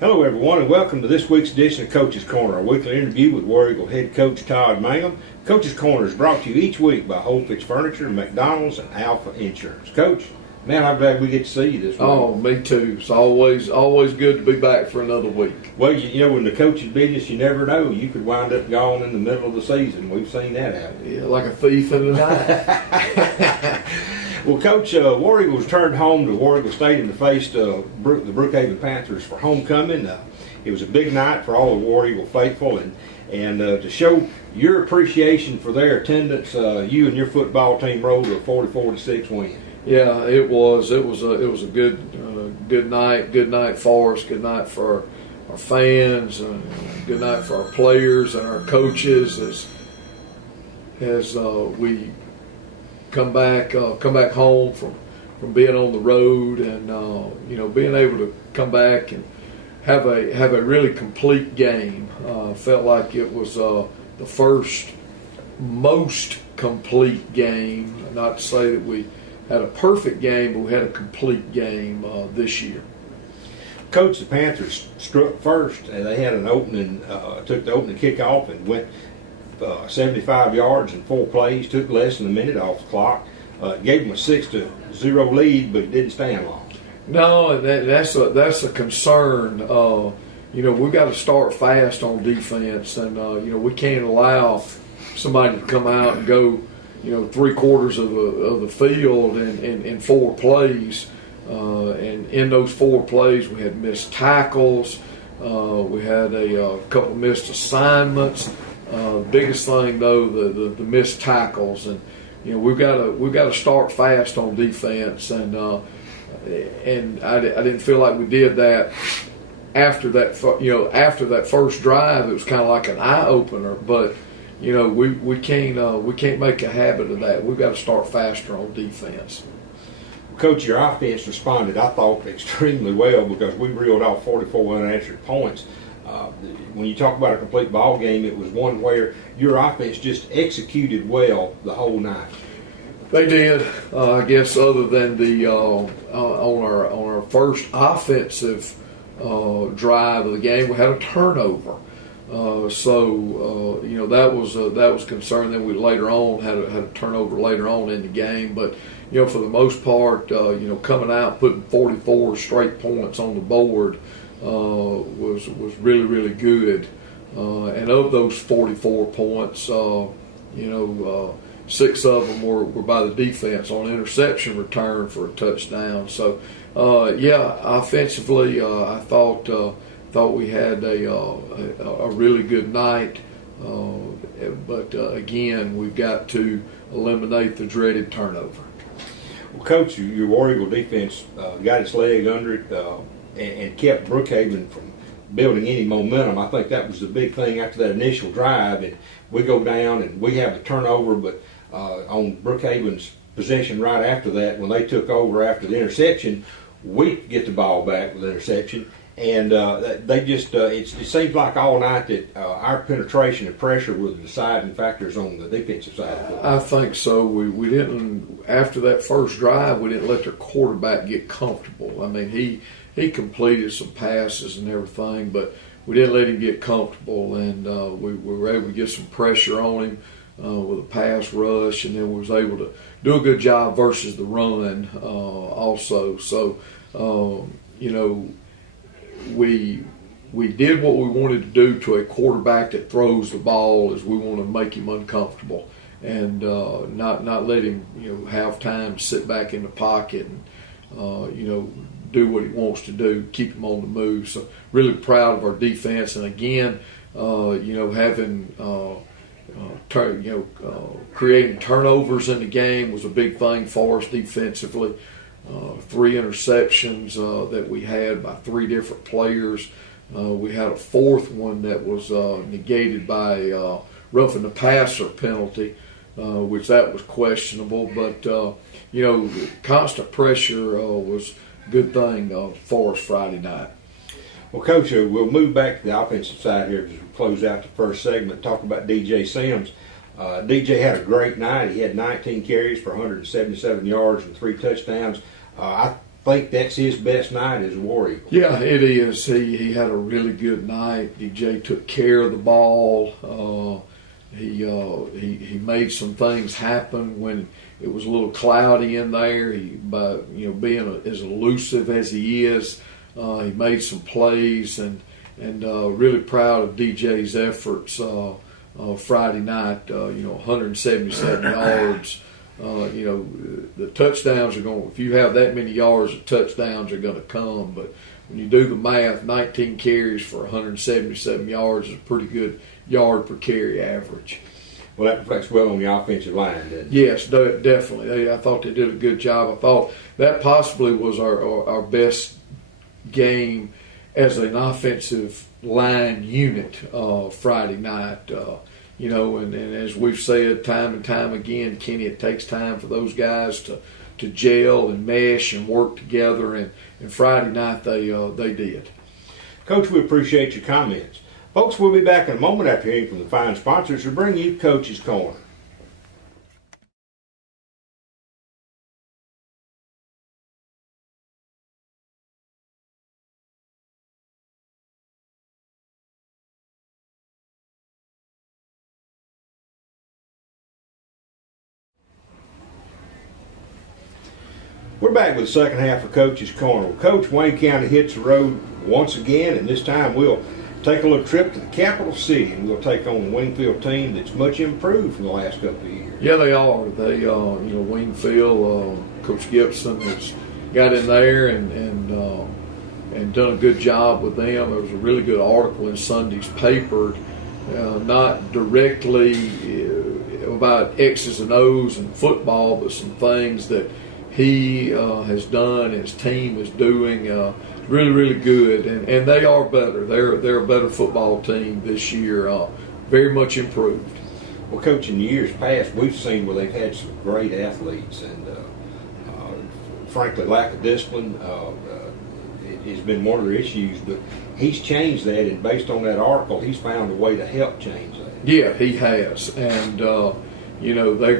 Hello, everyone, and welcome to this week's edition of Coach's Corner, our weekly interview with War Eagle head coach Todd Mangum. Coach's Corner is brought to you each week by Whole Fix Furniture, McDonald's, and Alpha Insurance. Coach, man, I'm glad we get to see you this week. Oh, me too. It's always good to be back for another week. Well, you know, in the coaching business, you never know. You could wind up gone in the middle of the season. We've seen that happen. Yeah, like a thief in the night. Well, Coach, War Eagles returned home to War Eagle Stadium to face the Brookhaven Panthers for homecoming. It was a big night for all the War Eagle faithful, and to show your appreciation for their attendance, you and your football team rolled a 44-6 win. Yeah, it was a good night. Good night for us. Good night for our fans. Good night for our players and our coaches as we come back home from being on the road, and being able to come back and have a really complete game. Felt like it was the first most complete game. Not to say that we had a perfect game, but we had a complete game this year. Coach, the Panthers struck first, and they had an opening, took the opening kickoff and went 75 yards in 4 plays, took less than a minute off the clock. Gave them a 6-0 lead, but it didn't stand long. No, and that's a concern. We've got to start fast on defense, and we can't allow somebody to come out and go, 3/4 of the field in 4 plays. And in those 4 plays, we had missed tackles. We had a couple missed assignments. Biggest thing though, the missed tackles, and we've got to start fast on defense, and I didn't feel like we did that after that first drive. It was kind of like an eye opener, but we can't make a habit of that. We've got to start faster on defense. Coach, your offense responded, I thought, extremely well because we reeled off 44 unanswered points. When you talk about a complete ball game, it was one where your offense just executed well the whole night. They did. I guess other than the on our first offensive drive of the game, we had a turnover. That was concerned. Then we later on had a turnover later on in the game, but for the most part, coming out putting 44 straight points on the board was really, really good. And of those 44 points, 6 of them were by the defense on interception return for a touchdown. So, offensively, I thought we had a really good night. But again, we've got to eliminate the dreaded turnover. Well, Coach, your War Eagle defense got its leg under it and kept Brookhaven from building any momentum. I think that was the big thing after that initial drive. And we go down and we have a turnover, but on Brookhaven's possession right after that, when they took over after the interception, we get the ball back with the interception. And they just, it seems like all night that our penetration and pressure were the deciding factors on the defensive side of it. I think so. We didn't, after that first drive, we didn't let their quarterback get comfortable. I mean, he completed some passes and everything, but we didn't let him get comfortable, and we were able to get some pressure on him with a pass rush, and then we was able to do a good job versus the run also. So, we did what we wanted to do to a quarterback that throws the ball, is we want to make him uncomfortable and not let him have time to sit back in the pocket and do what he wants to do, keep him on the move. So really proud of our defense, and again, having creating turnovers in the game was a big thing for us defensively. 3 interceptions that we had by 3 different players. We had a 4th one that was negated by roughing the passer penalty, which that was questionable. But constant pressure was a good thing for us Friday night. Well, Coach, we'll move back to the offensive side here as we close out the first segment. Talk about DJ Sims. DJ had a great night. He had 19 carries for 177 yards and 3 touchdowns. I think that's his best night as a War Eagle. Yeah, it is. He had a really good night. DJ took care of the ball. He made some things happen when it was a little cloudy in there. By being as elusive as he is, he made some plays, and really proud of DJ's efforts Friday night. 177 yards. The touchdowns are going. If you have that many yards, the touchdowns are going to come. But when you do the math, 19 carries for 177 yards is a pretty good yard per carry average. Well, that reflects well on the offensive line, doesn't it? Yes, definitely. I thought they did a good job. I thought that possibly was our best game as an offensive line unit Friday night. And as we've said time and time again, Kenny, it takes time for those guys to gel and mesh and work together, and Friday night they did. Coach, we appreciate your comments. Folks, we'll be back in a moment after hearing from the fine sponsors to bring you Coach's Corner. We're back with the second half of Coach's Corner. Well, Coach, Wayne County hits the road once again, and this time we'll take a little trip to the capital city, and we'll take on the Wingfield team that's much improved from the last couple of years. Yeah, they are. They, Wingfield, Coach Gibson has got in there and done a good job with them. There was a really good article in Sunday's paper, not directly about X's and O's and football, but some things that he has done, his team is doing really, really good, and they are better. They're a better football team this year, very much improved. Well, Coach, in years past, we've seen where they've had some great athletes, and frankly, lack of discipline has been one of their issues. But he's changed that, and based on that article, he's found a way to help change that. Yeah, he has, and they're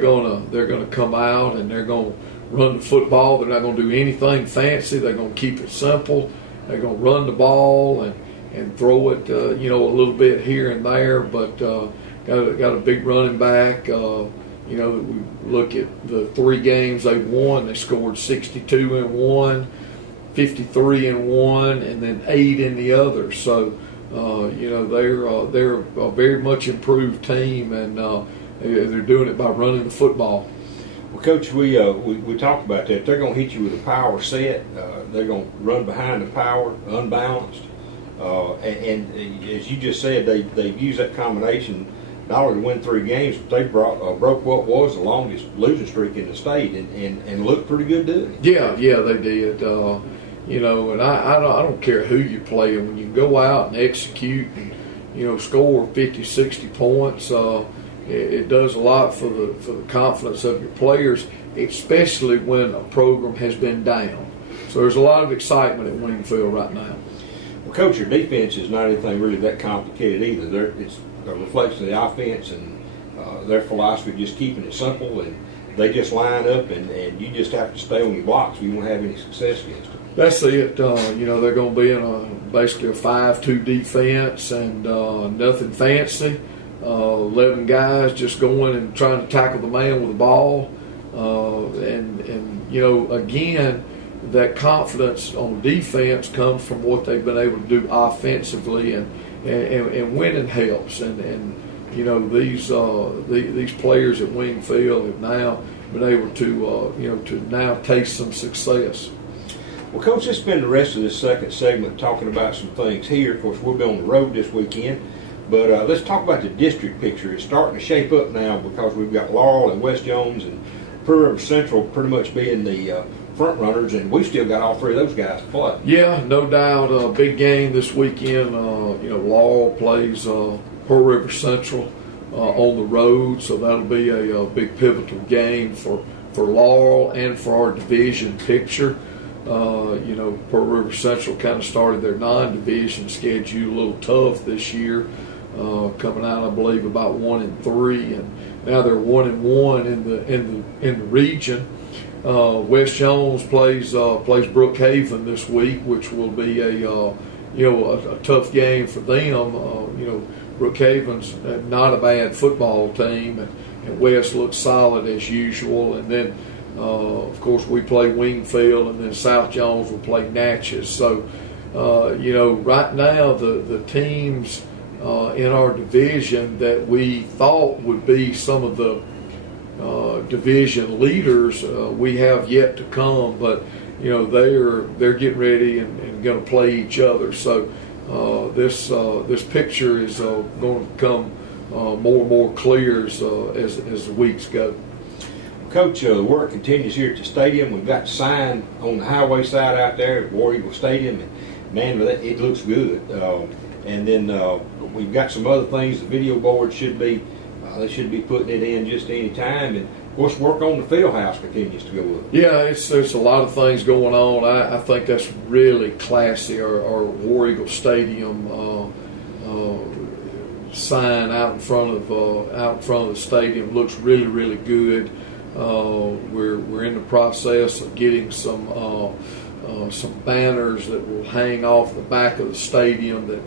gonna come out and they're gonna run the football. They're not going to do anything fancy. They're going to keep it simple. They're going to run the ball and throw it, a little bit here and there. But got a big running back. We look at the 3 games they won. They scored 62 in one, 53 in one, and then 8 in the other. So they're a very much improved team, and they're doing it by running the football. Well, Coach, we talked about that. They're going to hit you with a power set. They're going to run behind the power, unbalanced. And as you just said, they've used that combination not only to win 3 games, but they broke what was the longest losing streak in the state and looked pretty good doing it. Yeah, they did. And I don't care who you play. When you go out and execute and, score 50, 60 points, it does a lot for the confidence of your players, especially when a program has been down. So there's a lot of excitement at Wingfield right now. Well, Coach, your defense is not anything really that complicated either. It's a reflection of the offense and their philosophy, just keeping it simple, and they just line up, and you just have to stay on your blocks if you won't have any success against them. That's it. They're going to be in basically a 5-2 defense, and nothing fancy. 11 guys just going and trying to tackle the man with the ball, again, that confidence on defense comes from what they've been able to do offensively, and winning helps. And these players at Wingfield have now been able to now taste some success. Well, Coach, let's spend the rest of this second segment talking about some things here. Of course, we'll be on the road this weekend. But let's talk about the district picture. It's starting to shape up now because we've got Laurel and West Jones and Pearl River Central pretty much being the front runners, and we've still got all 3 of those guys to play. Yeah, no doubt. A big game this weekend. Laurel plays Pearl River Central on the road, so that'll be a big pivotal game for Laurel and for our division picture. Pearl River Central kind of started their non-division schedule a little tough this year. Coming out, I believe, about 1-3, and now they're 1-1 in the region. West Jones plays Brookhaven this week, which will be a tough game for them. Brookhaven's not a bad football team, and West looks solid as usual. And then, of course, we play Wingfield, and then South Jones will play Natchez. So, right now the teams in our division that we thought would be some of the division leaders, we have yet to come, but they're getting ready and going to play each other. So this picture is going to become more and more clear as the weeks go. Coach, the work continues here at the stadium. We've got sign on the highway side out there at War Eagle Stadium, and man, it looks good. And then we've got some other things. The video board should be they should be putting it in just any time, and of course, work on the field house continues to go up. Yeah, there's a lot of things going on. I think that's really classy. Our War Eagle Stadium sign out in front of the stadium looks really, really good. We're in the process of getting some banners that will hang off the back of the stadium that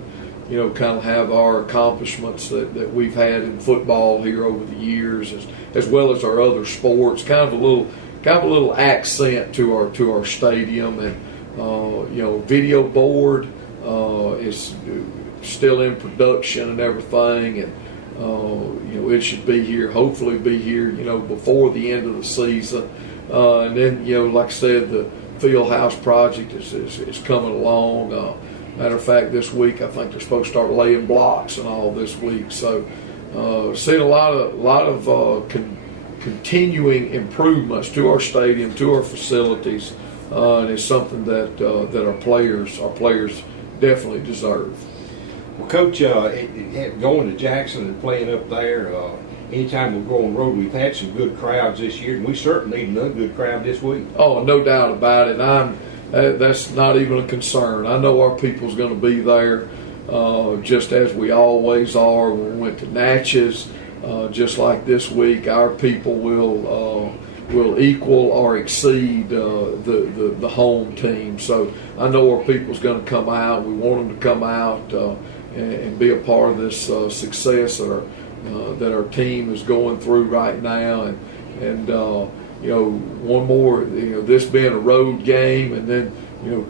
kind of have our accomplishments that we've had in football here over the years, as well as our other sports. Kind of a little accent to our stadium, and video board is still in production and everything, and it should be here, hopefully be here, before the end of the season. And then, like I said, the field house project is coming along. Matter of fact, this week I think they're supposed to start laying blocks and all this week. So, seeing a lot of continuing improvements to our stadium, to our facilities, and it's something that our players definitely deserve. Well, Coach, going to Jackson and playing up there, anytime we go on the road, we've had some good crowds this year, and we certainly need another good crowd this week. Oh, no doubt about it. That's not even a concern. I know our people's going to be there, just as we always are. When we went to Natchez, just like this week, our people will equal or exceed the home team. So I know our people's going to come out. We want them to come out and be a part of this success that our team is going through right now. And one more, this being a road game, and then,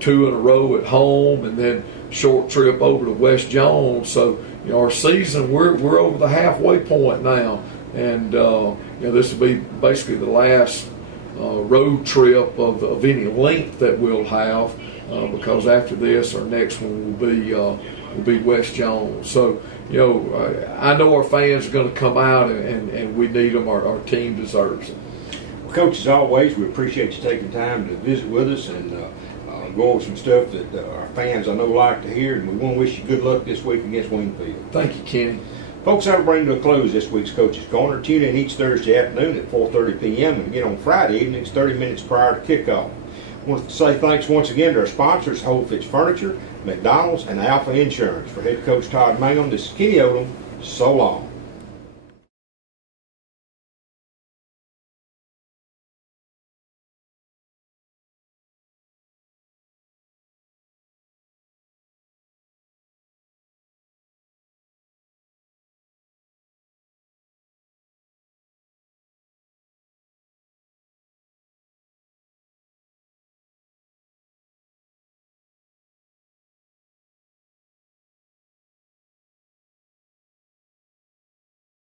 2 in a row at home, and then short trip over to West Jones. So, our season, we're over the halfway point now, and this will be basically the last road trip of any length that we'll have, because after this, our next one will be West Jones. So, I know our fans are going to come out, and we need them. Our team deserves it. Coach, as always, we appreciate you taking time to visit with us and go over some stuff that our fans I know like to hear, and we want to wish you good luck this week against Wingfield. Thank you, Kenny. Folks, that'll bring to a close this week's Coach's Corner. Tune in each Thursday afternoon at 4:30 p.m. and again on Friday evenings 30 minutes prior to kickoff. I want to say thanks once again to our sponsors, Whole Fitch Furniture, McDonald's, and Alpha Insurance. For head coach Todd Mangum, this is Kenny Odom. So long.